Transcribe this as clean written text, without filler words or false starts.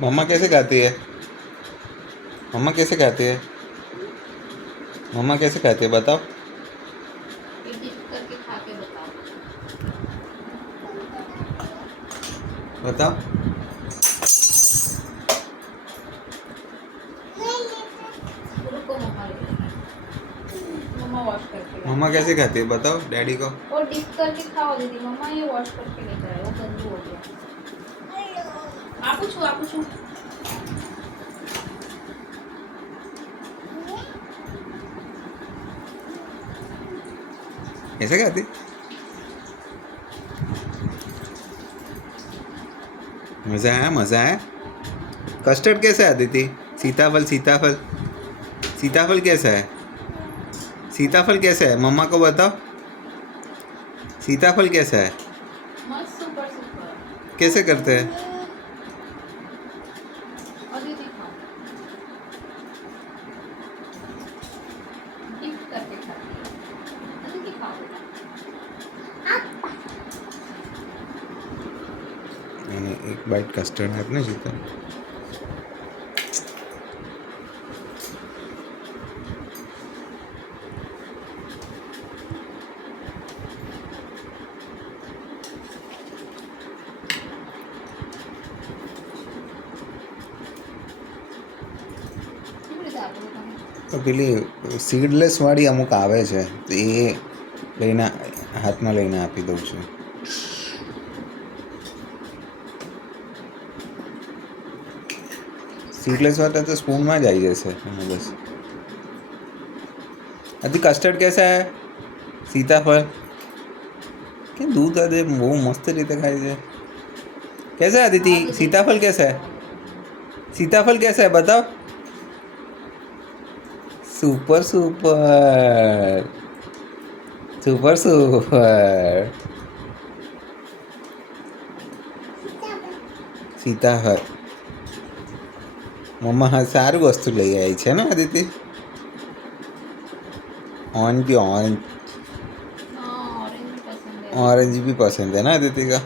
मम्मा कैसे खाती है? मम्मा कैसे खाती है? मम्मा कैसे खाती है बताओ? करके खा के बताओ। बताओ। रुको मम्मा ले लेंगे। मम्मा वॉश करके लाए। मम्मा कैसे खाती है बताओ डैडी को। और डिप करके खाओ दीदी। मम्मा ये वॉश करके लेकर आए, वो गंदू हो गया। आप पूछो आप पूछो। कैसे खाती? मज़ा आया मज़ा आया। कस्टर्ड कैसे आती थी? सीताफल सीताफल सीताफल कैसा है? सीताफल कैसा है मम्मा को बताओ। सीताफल कैसा है? मस्त सुपर सुपर। कैसे करते हैं? और दीदी खाओ। डिप करके खाती है। दीदी खाओ बेटा। અને એક બાઈટ કસ્ટર્ડ આપને જીતા. પેલી સીડલેસ વાળી અમુક આવે છે તો એ લઈને હાથમાં લઈને આપી દઉં છું. सीडलेस वाला तो स्पून में જ આવી જશે બસ. अभी कस्टर्ड कैसा है? सीताफल કે दूध आदे બહુ મસ્ત રીતે ખાય છે. कैसा है अदिति? सीताफल कैसा है? सीताफल कैसा है बताओ. सुपर सुपर सुपर सुपर सीताफल मम्मा हाँ सारू वस्तु लई आई है ना अदिति. ऑरेंज भी ऑरेंज हाँ ऑरेंज भी पसंद है। ऑरेंज भी पसंद है ना अदिति का.